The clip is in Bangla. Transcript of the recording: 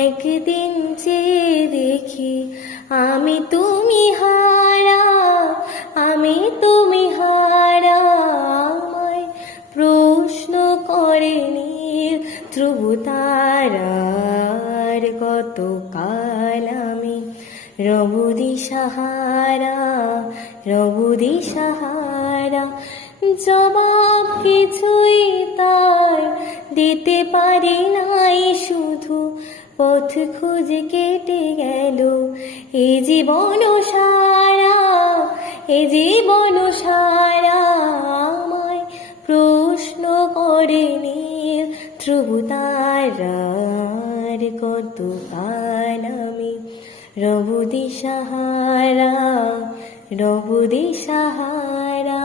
একদিন চেয়ে দেখি আমি তুমি হারা, আমি তুমি হারা। আমায় প্রশ্ন করে নীল ধ্রুব তারার, কতকাল আমি রব দিশাহারা, রব দিশাহারা। জবাব কিছুই তার দিতে পারি নাই, শুধু পথ খুঁজে কেটে গেল এ জীবন সারা, এ জীবন সারা। আমায় প্রশ্ন করে নীল ধ্রুব তারার, কতকাল আমি রব দিশাহারা, রব দিশাহারা।